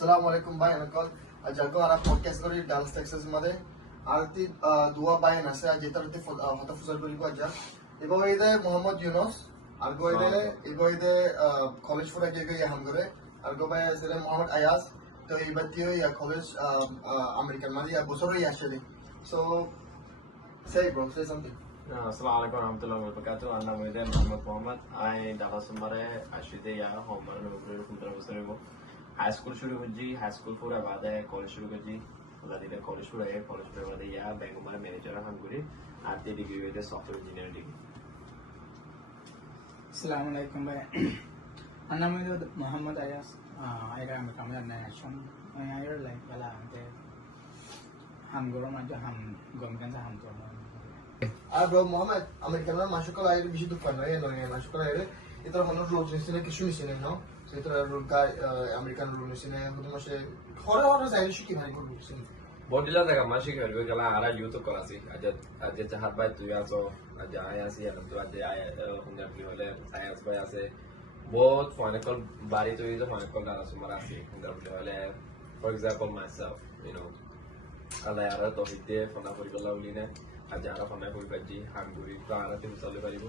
Assalamu alaikum bhai uncle. Ajalko ara podcast kori Dallas Texas made. Arti dua bhai nase ajetarti hota fusar kori ko aja. Ego ide Muhammad Yunus. Ego ide college fura ke ge ham gore. Argo bhai sere Muhammad Ayaz. To ibatiyo ya college American made ya bosoro ya sheli. So say bro, say something. Assalamualaikum warahmatullahi wabarakatuh. Anda muda Muhammad. I Dallas mare ashide ya homer no bro kumtra bosoro. High school शुरू हुई high school पूरा बाद है college शुरू कर college पूरा है college पूरा बाद या बैंक हमारे मैनेजर हम पूरी आरती डिग्री हुई थे सॉफ्टवेयर इंजीनियर डिग्री अस्सलाम वालेकुम भाई अन्ना मुझे मोहम्मद अयास आयरा में काम करना है शम मैं आयर लाइक वाला हमते हम गुरु मजा हम गमकन से हम तो bro Muhammad American na mashukal ayre bishi dukkan na no mashukal ayre itar hono rules nisine kishu nisine no so itar rule ka American rule nisine hono mashe hora zaire shiki bhai ko rules nisine बॉडीला तक माशी कर वे गला आरा youth को करासी आज आज चाहत भाई तू या सो आज आया सी या तू आज आया हुनर की होले साइंस भाई ऐसे बहुत फाइनल बारी तो ये जो फाइनल डाला सुमरा सी हुनर की होले for example myself you know ala yara to hite fana pori gala uline आज आरा फना कोई बजी हम गुरी तो आरा ते फुसले पारिबो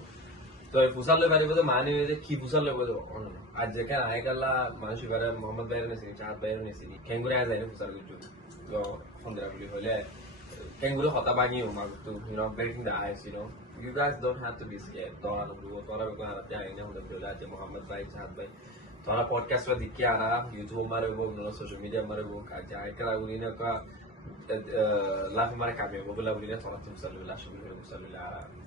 तो फुसले पारिबो तो माने जे की फुसले बोलो आज जेका आय गला मानसी बारे मोहम्मद भाई ने सिनी चाहत भाई ने सिनी केंगुरे आज आने फुसले गुजु तो फंद्रागुली होले केंगुरे हता बांगी हो मागतु you know breaking the ice you know you guys don't have to be scared तो आरा को को आते आईने होले बोला आज मोहम्मद भाई चाहत भाई तो आरा पॉडकास्ट में दिख के आ रहा YouTube मारे वो सोशल मीडिया मारे वो का जाए करा उनी ने का लाइफ हमारे काम है वो बोला बोली थोड़ा तुम सल्लल्लाहु अलैहि वसल्लम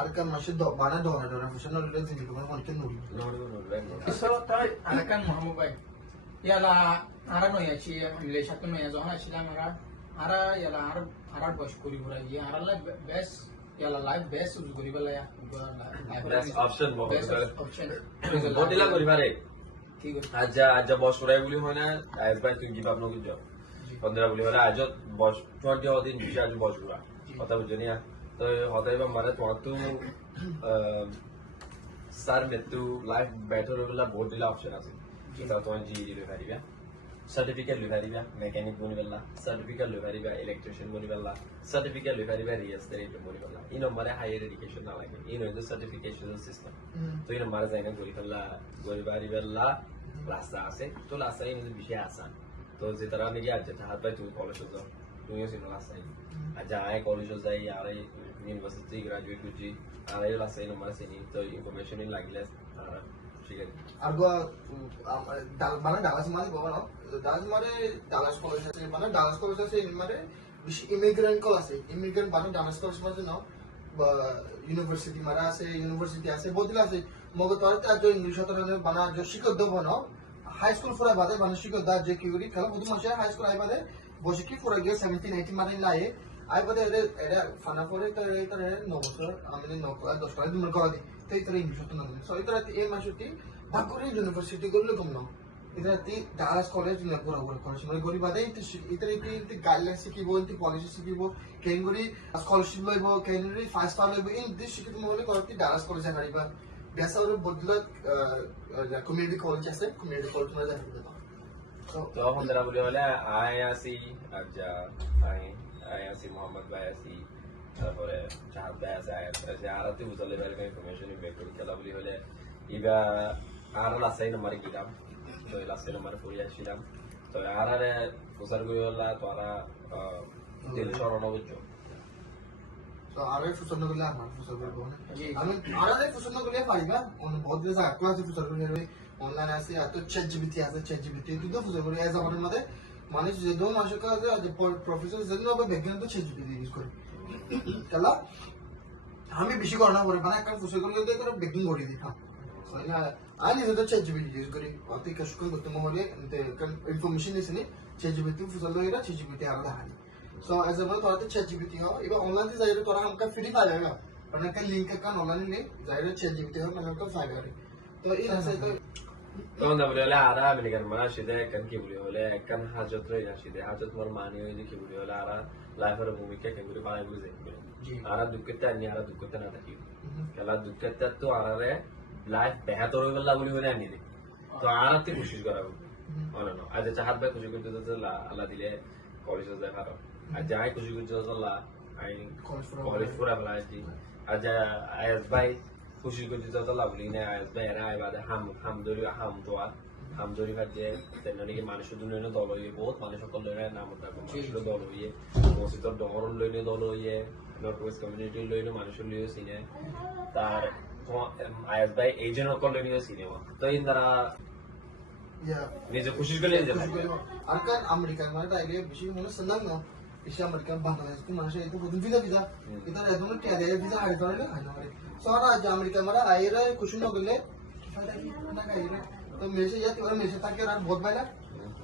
arkan mashe do bana do na fusional rule zini ko mon ken nuri no so tay akan Muhammad भाई याला आरा नो याची मिलेशा तो मैं जो हा शिला मरा आरा याला आरा बस करी बुरा ये आरा ला बेस्ट याला लाइफ बेस्ट यूज करी वाला या बेस्ट ऑप्शन बेस्ट ऑप्शन बोटिला करी पारे ठीक है आज बस उड़ाई बोली होना आज भाई तुम गिव अप नो कुछ 15 बोली होला आज बस 20 दिन बिशा आज बस उड़ा पता बुझनिया तो होता है मारे तो सर में तू लाइफ बेटर होला बहुत दिला ऑप्शन আছে যেটা তো জিডি লে পারিবা সার্টিফিকেট লে পারিবা মেকানিক বনি পারলা সার্টিফিকেট লে পারিবা ইলেকট্রিশিয়ান বনি পারলা সার্টিফিকেট লে পারিবা রিয়েস্টেট বনি পারলা ইনো মারে হায়ার এডুকেশন না লাগে ইনো ইজ সার্টিফিকেশন সিস্টেম তো ইনো মারে জায়গা গরি পারলা গরি পারিবা রাস্তা আছে তো রাস্তা ইনো বিষয় আসান तो इसी तरह मेरी आज चाहत भाई तू कॉलेज हो जाओ तू ये सिनो लास्ट टाइम आज आए कॉलेज हो जाए यार यूनिवर्सिटी ग्रेजुएट कुछ आए लास्ट टाइम हमारे से नहीं तो इन्फॉर्मेशन इन लागिले ठीक है argo bana Dallas mare baba no Dallas mare Dallas college ase bana Dallas college ase mare bishi immigrant ko ase immigrant bana Dallas college mare no university mara ase university ase bodila ase mogo torte ajo english hotorane bana ajo shikod do bono high school fura bade bana shikod da je ki gori khala bodu mashe high school ai bade boshi ki fura ge 17 18 mare laye ai bade ere fana pore tare no bosor amene no kala 10 kala din kala di तो इतना English होता ना सो इतना एक मासुटी बाकुरी university करले कम ना इतना ती डालास कॉलेज ना पूरा कॉलेज মানে গরি বাদে ইতরে কি গাইডলাইন শিখিবো ইতি পলিসি শিখিবো কেঙ্গুরি স্কলারশিপ লইবো কেঙ্গুরি ফার্স্ট ফার লইবো ইন দিস শিখিত মনে করতি ডালাস কলেজে হারিবা বেসারে বদলা কমিউনিটি কলেজ আছে কমিউনিটি কলেজ না যাবে तो हम जरा बोले वाला आया सी अच्छा आया सी मोहम्मद भाई सी তারপরে চাহত আছে আছে আরাতে উজলে বের ইনফরমেশন বের করি খেলা বলি হলে ইগা আর লাসাই নম্বরে গিলাম তো লাসাই নম্বরে পড়ি আসছিলাম তো আরারে প্রচার করি হলা তো আরা তেল সরানো বুঝছো তো আরে ফুসন্ন করলে আমার ফুসল করবো আমি আরে ফুসন্ন করলে পারিবা অন্য বহুত দিন আগে ক্লাসে ফুসল করে অনলাইন আছে এত চ্যাট জিপিটি আছে চ্যাট জিপিটি তুই তো ফুসল করে এজ আমাদের মধ্যে মানে যে দো মাসের কাছে প্রফেসর যেন হবে বিজ্ঞান তো চ্যাট জিপিটি ইউজ করে তাহলে আমি বেশি করনা করে মানে একটা ফুসল করে দিয়ে করে বেকিং করে দিই হ্যাঁ না আমি যেটা চ্যাট জিপিটি ইউজ করি অতি কষ্ট করতে মহলে ইনফরমেশন নিছিনি চ্যাট জিপিটি ফুসল করে চ্যাট জিপিটি আর দাহানি সো এজ এ মানে তোরা চ্যাট জিপিটি হয় এবার অনলাইন দিয়ে যাইরে তোরা हमका फ्री पाएगा ना वरना का लिंक का ऑनलाइन में जाइरे চ্যাট জিপিটি হয় মানে हमका फायदा है तो ये ऐसे तो तो हम बोले वाला आरा मिलकर मना सीधे कन की बोली बोले कन हाजत रे ना सीधे हाजत मर मानी हुई की बोली बोले आरा लाइफ और भूमिका के गुरु पाए बुझे आरा दुखते अन्य आरा दुखते ना तकी कला दुखते तो आरा रे लाइफ बेहतर हो गला बोली बोले अन्य तो आरा ते कोशिश करा no. Aja cahat ba kusi kusi tu lah Allah dile college tu karo. Aja ai kusi kusi tu lah ai college pura bela aja. Aja ayas bai kusi kusi tu lah beli ne ayas bai era ai bade ham dori kaje tenani ke মানুষ দুনিয়া নে দল হইয়ে বহুত মানুষ সকল লইনে নাম থাকো মানুষ দল হইয়ে মসজিদের ডহরন লইনে দল হইয়ে নর্থ ওয়েস্ট কমিউনিটি লইনে মানুষ লইয়ে সিনে তার আয়াস ভাই এই জন্য সকল লইনে সিনেমা তো ইন্দারা নিজে খুশি গলে যে আর কান আমেরিকান মানে তাইলে বেশি মনে সন্ধান না বেশি আমেরিকান বাংলাদেশ কি মানুষ এই তো বুঝুন ভিজা এটা একদম কে দেয় ভিজা হাই ধরে না হয় সারা আজ আমেরিকা মানে আইরে খুশি না গলে না গাইরে तो मेरे से या तुम्हारा मेरे से ताकि रात बहुत बाइला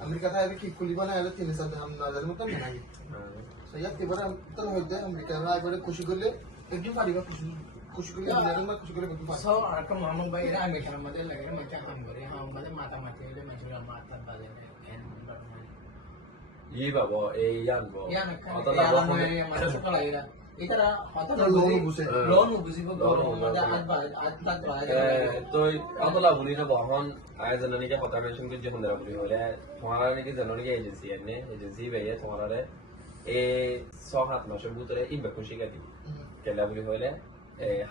अमेरिका था अभी की कुली बना है 3 साल हम नजर में तो बनाई सो या तुम्हारा तो हो जाए अमेरिका में आए बड़े खुशी कर ले एक दिन फाड़ी का खुशी कर ले नजर में खुशी कर ले बहुत So arka mamang bay ira may kana madel lagi may kana hambore ha madel mata mati le may jura mata bale en ই বাবা এই ইয়ান বো yan kan অত ya লাভ may mata sa kala ira itara hata loan ubusi bo mada adba তো অতলা বলি না বহন আয় জানানি কে কথা মেনশন করে যখন দরা বলি হলে তোমারা নাকি জানানি কে এজেন্সি এনে এজেন্সি বেয়ে তোমারা এ 6-7 মাসের ভিতরে ইনভেস্ট করে শিখা দিই কেলা বলি হলে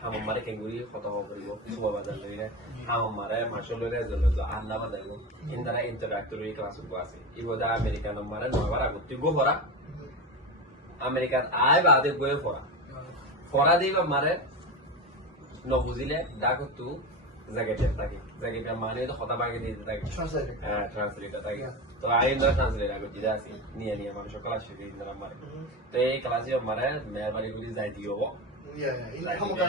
হামারে কেঙ্গুরি কথা হব করিব সুবা বাজার লইলে হামারে মাসল লইলে জলো আল্লাহ বাদাইব ইনদারা ইন্টারঅ্যাক্টরি ক্লাস উপ আছে ইবদা আমেরিকান মারে নবার আগতি গো ফরা আমেরিকান আই বাদে গয়ে ফরা দিবা মারে নবুজিলে ডাকতু জায়গাটা থাকে জায়গাটা মানে তো কথা বাগে দিতে থাকে ট্রান্সলেটর থাকে তো আই ইন্দা ট্রান্সলেটর আগে দিদা আছে নিয়ে মানুষ ক্লাস শিখে ইন্দা মারে তো এই ক্লাসে মারে মেহরবানি করে যাই দিও या हम का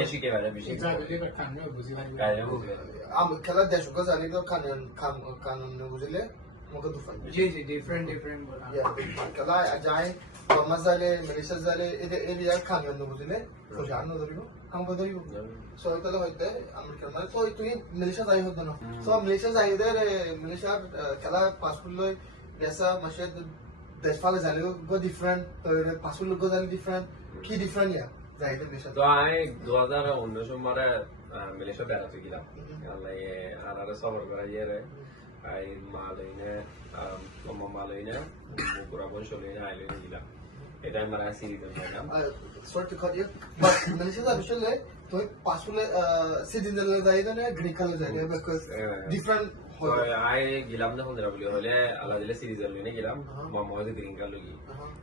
বেশি কে বারে বেশি ita bele kan no ubusi hari কাজে বুঝবে am kala desh ko zani do kanon ne buzile moga du fay ji different bola या kala ajay mazale melisa zale ede ya kanon ne buzile ko jan no doribo ham ko doribo so itala hoyte american mane to tuই melisa jai hodo na so melisa jai de melisa kala passport loy desa mashed desh fale zale go different to passport go zale different ki different ya jai de melisa তো আমি 2019 মারে Malaysia বেড়াতে গেলাম আল্লাহ আলাদা সফর করা ইয়ে I মালয়নে মালয়নে পুরা বছর লইনে আইলেনে গেলাম এটা আমরা সিরিজ করলাম sorry to cut you, but Malaysia is actually to passport citizen जाएगा ना green color जाएगा because different তো আই গেলাম না হন্দ্রা বলি হলে আলাদা দিলে সিরিজ লইনে গেলাম মামা হয়তো গ্রিন কার্ড লগি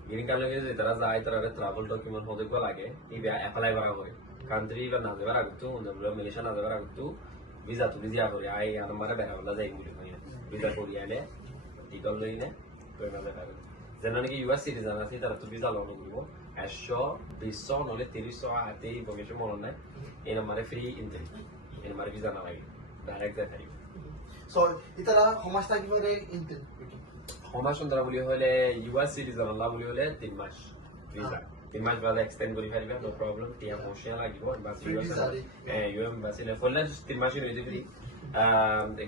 গ্রিন কার্ড লগি যে তারা যায় তারা ট্রাভেল ডকুমেন্ট হতে গো লাগে ইবা অ্যাপ্লাই করা করে কান্ট্রি বা না যাবার আগতো হন্দ্রা মালয়েশিয়া না যাবার আগতো ভিসা তুলি দিয়া করে আই আমারে বেরাবলা যাই বলি কই ভিসা করি আইলে টিকল লইনে কই না যাবে যেন নাকি ইউএস সিটিজেন আছে তারা তো ভিসা লন করব 120 নলে 30 হাতে ইনফরমেশন মনে নাই এই নাম্বারে ফ্রি এন্ট্রি এই নাম্বারে ভিসা না লাগে ডাইরেক্ট যাই so itara how much time for intern সমাজ সুন্দর বলি হলে ইউএস সিটিজেন আল্লাহ বলি হলে 3 মাস ভিসা 3 মাস বাদে এক্সটেন্ড করি ফেলবে নো প্রবলেম টিয়া পৌঁছে লাগিব বাস ইউএস ইউএম বাসিলে ফলে 3 মাস হইতে ফ্রি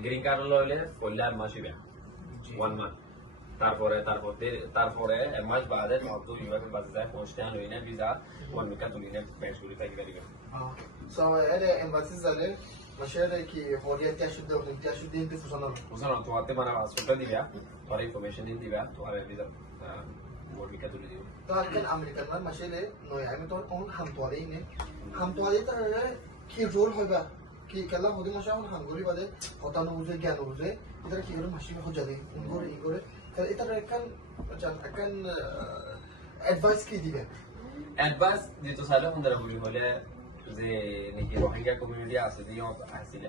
গ্রিন কার্ড লইলে ফলে মাস হইবে 1 মান্থ তারপরে এক মাস বাদে তো ইউএস বাসে যায় পৌঁছতে হইনা ভিসা 1 উইক তুলি নে পেশ করি থাকি পারিবে so ere embassy zale mashere ki horiya kya shudde inte fusana উসানো তো আতে মানে পাসপোর্ট দিবা তোর ইনফরমেশন দিবা তো আর ভিসা মোর বিকা তুলি দিও to alkan american man mashere no ya me to on ham tore tara ki role hoba ki kala hodi masha on ham gori bade hota no buje gyan no buje itara ki gore mashi ho jade ingore itara akan advice ki dibe advance যেহেতু সাইলে হন্দারা বলি হলে যে নাকি Rohingya community আছে দিও আসলে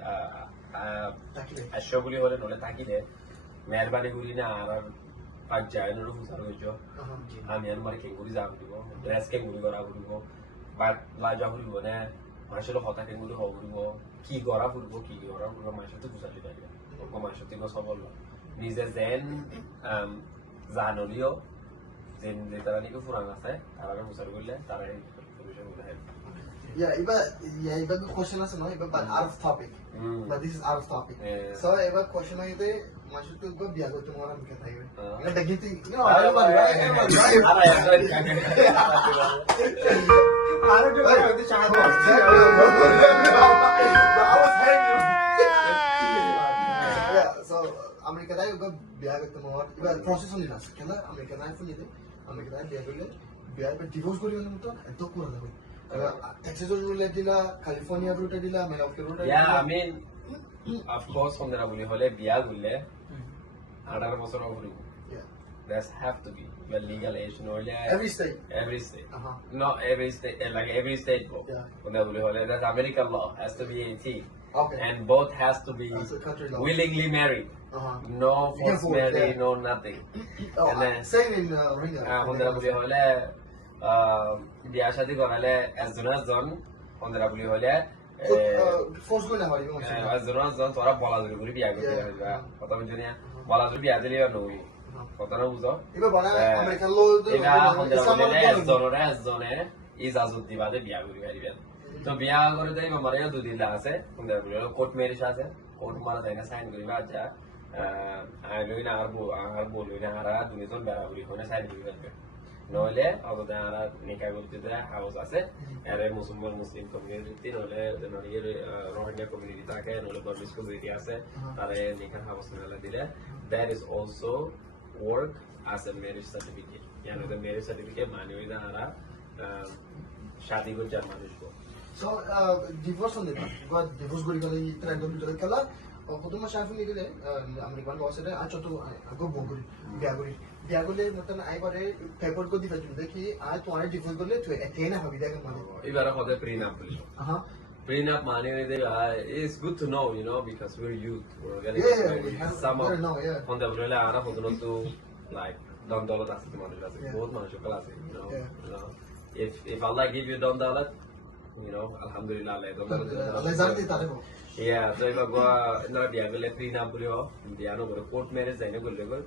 আশা বলি হলে নলে থাকিলে মেহরবানি করি না আর পাঁচ যায় নলে ফুসার হইছো আমি আর মারে কেঙ্গুরি যাব দিব ড্রেস কেঙ্গুরি করা বলিব বা লাজা হইব না মাসের কথা কেঙ্গুরি হব বলিব কি করা ফুরব মাসের তো ফুসালি পাইবে ও মাসের থেকে সবল নিজে যেন জানলিও যেন যে তারা নাকি ফুরান আছে তারা ফুসার করলে তারা ইনফরমেশন গুলো help iba question asa no iba but out of topic but this is out of topic so iba question hoite masuk tu iba biar tu orang mikir tahu ini dah gitu ara Ada sangat yeah so 아메리카다에 그 비하겠다 뭐 이거 프로세스는 이랬어. 걔가 아메리카다에 풀리대. 아메리카다에 비하길래 비하에 디보스 거리는 것도 또 그러다고. 텍사스 রুটে দিলা California রুটে দিলা মেলকে রুটে Yeah, I mean, of course, হন্দেরা বলি হলে বিয়া করলে 18 বছর over. That's have to be your legal age. No, every state every state. uh-huh Not every state, like every state, bro. Yeah. হন্দেরা বলি হলে that's American law has to be 18, okay and both has to be That's a country law. willingly married. uh-huh No You can forced force, marriage, yeah. no nothing. oh, And then- same in Ringa হন্দেরা বলি হলে বিয়া শাদী করালে একজন হন্দেরা বলি হলে force করে না হয় একজন তোরা বলা জুড়ি করে বিয়া করতে পারবা কথা বুঝছো না বলা জুড়ি বিয়া দিলে নই কথাটা বুঝো 이거 봐라 네. 아메리칸 로 এটা হন্দেরা বলি একজনে ইজাজত দিবাদে বিয়া করি পারিবেন তো বিয়া করে দেই মামারে দুদিন আছে হন্দেরা বলি কোর্ট ম্যারেজ আছে কোর্ট মারা যায় না সাইন করিবা আচ্ছা আই লই না আর বলি না আর দুজন বেড়া বলি কোনে সাইন করি পারবে নহলে অবদা আর নিকা করতে হাউস আছে এরে মুসলিম কমিউনিটি নহলে রোহিঙ্গা কমিউনিটি থাকে নহলে বার্মিজ কমিউনিটি আছে তারে নিকা হাউস মেলা দিলে that is also work as a marriage certificate yani the marriage certificate মানে ওই যারা শাদি করছে মানুষ so divorce on the but divorce গরি গলি ট্রেন্ড ভিতরে খেলা কত মাস আফি গেলে আমেরিকান লস এর আচ্ছা তো আগো বগরি বিয়া গলি মতন আইবারে পেপার কো দিবা তুমি দেখি আই তো আই ডিভোর্স গলে তুই এতেনা হবি দেখ মানে এবারে হতে প্রিনাপ বলি হ্যাঁ prenup মানে ওই যে it's good to know you know because we're youth we're getting we have some of to know yeah on the brile ara হতো তো like don dollar আছে মানুষ আছে Yeah. বহুত মানুষ কল আছে Yeah. you know if Allah give you don dollar you know alhamdulillah le don Allah জানতে তারে Yeah, so if I go na biya gale prenup boliyo biya no gore court marriage jaine golle go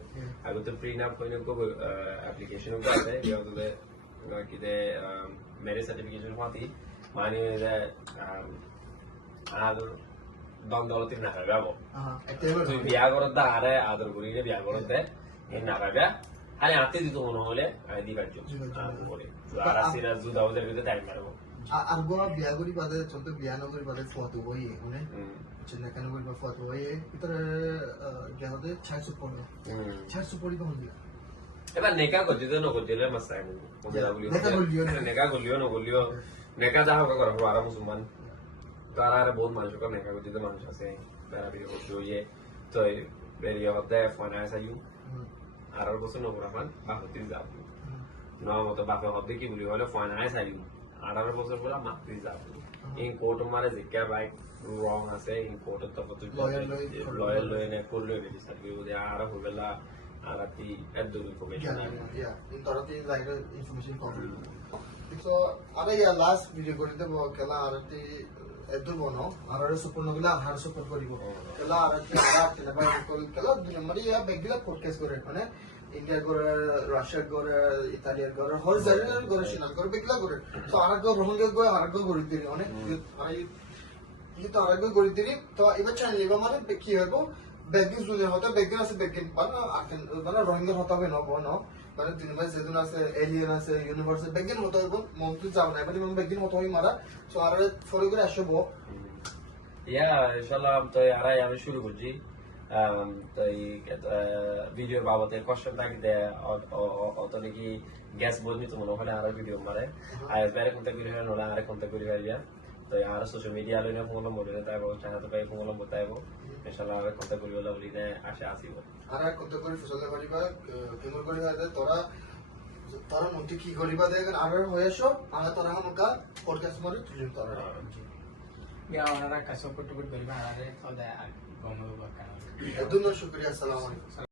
ago to prenup koine go application ko ase biya to de ki de marriage certification hoti mane de আর দন দলতি না পাবো তুই বিয়া করত দা আরে আদর করিলে বিয়া করত এ না পাবে খালি আতে দিত মনে হলে আই দিবার জন্য বলে আর আসিরা জুদা ওদের ভিতরে টাইম মারবো আরগো বিয়া গরি বাদে চলতে বিয়া নগরি বাদে ফটো হই মানে চিন্তা কেন গরি ফটো হই ভিতরে গেহতে ছাই সুপড়ি কোন দিয়া এবার নেকা করতে তো নগদিলে মাসাই মু ওদের বলি নেকা করলিও নগলিও নেকা যা হোক করবো আর মুসলমান তারা আর বহুত মানুষ নেকা করতে মানুষ আছে তারা ভিডিও করতে হইয়ে তো বেরিয়ে হতে ফোন আসা ইউ আর বছর নগরামান বাপতি যাব ন মতো বাপে হবে কি বলি হলে ফোন আসা ইউ 18 বছর বলা মাতৃ যাব ইন কোর্ট মারে জিকা বাইক রং আছে ইন কোর্ট তো কত লয়াল লয় না করলে বেশি সার্ভি ওদের আর হবেলা আর কি একদম ইনফরমেশন ইয়া ইন তরতি লাইক ইনফরমেশন কম সো আরে ইয়া লাস্ট ভিডিও করিতে কেলা আরতি এদু বনো আর সুপূর্ণ গুলা হার সাপোর্ট করিব কেলা আরতি আর কেলা ভাই কেলা দুই নম্বর ইয়া বেগলা পডকাস্ট করে মানে ইন্ডিয়া করে রাশিয়া করে ইতালিয়ার করে হর জায়গার করে সিনাল করে বেগলা করে তো আর গো রোহিঙ্গা গো আর গো গরি দিলি অনেক মানে ই তো আর গো গরি দিলি তো এবার চ্যানেল লিবা মানে কি হইব বেগিন জুনিয়র হতে বেগিন আছে বেগিন মানে রোহিঙ্গা হতে হবে নব ন মানে দুই নম্বর যেদিন আছে এলিয়েন আছে ইউনিভার্স বেগিন মতো হইব মন্ত্রী যাও না মানে বেগিন মতো হই মারা সো আর ফলো করে আসবো ইয়া ইনশাআল্লাহ তো আরাই আমি শুরু করছি তো এই ভিডিও বাবতে কোশ্চেন থাকতে অত নাকি গ্যাস বলবি তো মনে হলে আর ভিডিও মারে আর বেরে কোনটা করি হয় নলা আর কোনটা করি হয় তো আর সোশ্যাল মিডিয়া লইনে ফোন মনে তাইবো চাহা তো পাই ফোন নম্বর তাইবো ইনশাআল্লাহ আর কোনটা করি হলা বলি আশা আসিব আর কোনটা করি ফসলে করিবা কেমন করি হয় তোরা তোরা মন্ত্রী কি করিবা দেখেন আর হয়ে আসো আর তোরা আমাকে পডকাস্ট মারি তুই তোরা বিয়া ওনারা কাছে সাপোর্ট করিবা আরে তো দা গমো বাকা দুনো শুকরিয়া আসসালামু আলাইকুম